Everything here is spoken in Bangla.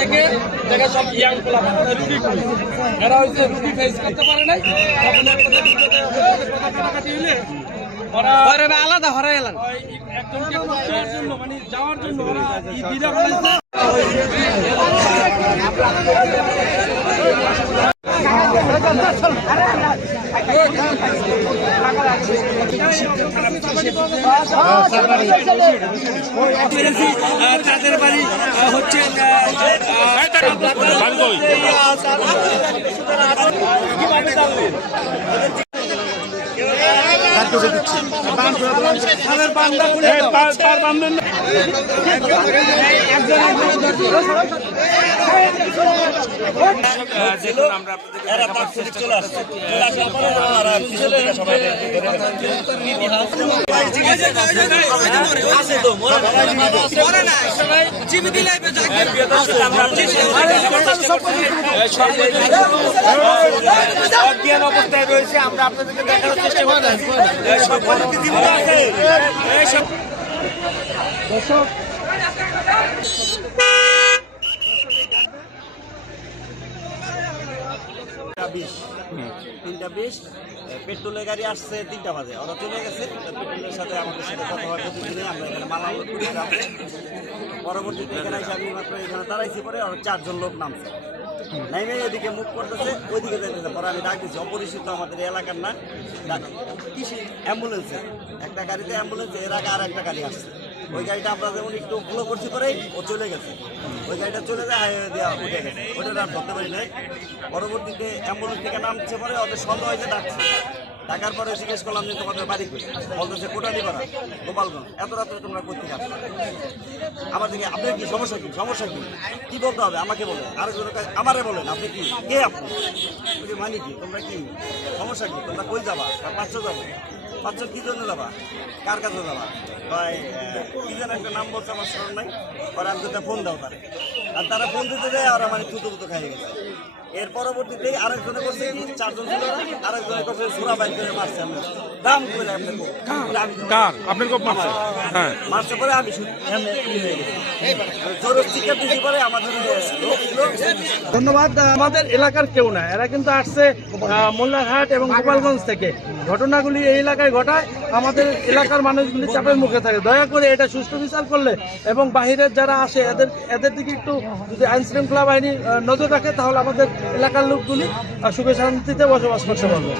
থেকে দেখা সব ইয়াং রুটি করি এরা হচ্ছে রুটি ফেস করতে পারে নাই আলাদা হরাই এলাম একজনকে যাওয়ার জন্য মানে যাওয়ার জন্য ওরা দিদা বলেছে তাদের বাড়ি হচ্ছে অবস্থায় রয়েছে আমরা আপনাদেরকে দেখানোর চেষ্টা করতেছি দর্শক তিনটা 20 পেট্রোলের গাড়ি আসছে 3টা বাজে ওরা চলে গেছে পেট্রোলের সাথে আমাদের সাথে কথা হওয়ার জন্য আমরা এখানে মালা পরবর্তীতে এখানে এসে আমি মাত্র এখানে দাঁড়াইছি পরে আর 4 জন লোক নামছে নাইমে এদিকে মুখ করতেছে ওইদিকে যাইতেছে পরে আমি ডাক দিচ্ছি অপরিচিত আমাদের এলাকার না কৃষি অ্যাম্বুলেন্সে একটা গাড়িতে অ্যাম্বুলেন্সে এর আগে আর একটা গাড়ি আসছে ওই গাড়িটা আমরা যেমন একটু ফলো করছি পরেই ও চলে গেছে ওই গাড়িটা চলে যায় হাইওয়ে দেওয়া উঠে গেছে ওটা আর ধরতে পারি নাই পরবর্তীতে অ্যাম্বুলেন্স থেকে নামছে পরে ওদের সন্দেহ হয়েছে ডাকছে ডাকার পরে জিজ্ঞেস করলাম যে তোমাদের বাড়ি কই বলতেছে কোটালীপাড়া গোপালগঞ্জ এত রাত্রে তোমরা করতে আসছো আমার দিকে আপনার কি সমস্যা কি বলতে হবে আমাকে বলেন আরেকজনের কাছে আমারে বলেন আপনি কি কে আপনি মানি কি তোমরা কি সমস্যা কি তোমরা কই যাবা 500 যাবো 500 কি জন্য যাবা কার কাছে যাবা ভাই কি যেন একটা নাম বলছে আমার স্মরণ নাই পরে আমি তো ফোন দাও তারা আর তারা ফোন দিতে যায় আর মানে থুতো খাইয়ে গেছে এর পরবর্তীতে আরেকজনে করছে কি 4 জন ছিল আরেকজনে করছে সুরা বাইক করে মারছে আমি দাম করে আপনার খুব মারছে হ্যাঁ মারছে পরে আমি পরে আমাদের ধন্যবাদ আমাদের এলাকার কেউ না এরা কিন্তু আসছে মোল্লারহাট এবং গোপালগঞ্জ থেকে ঘটনাগুলি এই এলাকায় ঘটায় আমাদের এলাকার মানুষগুলি চাপের মুখে থাকে দয়া করে এটা সুষ্ঠু বিচার করলে এবং বাহিরের যারা আসে এদের দিকে একটু যদি আইন শৃঙ্খলা বাহিনী নজর রাখে তাহলে আমাদের এলাকার লোকগুলি সুখে শান্তিতে বসবাস করতে পারবে।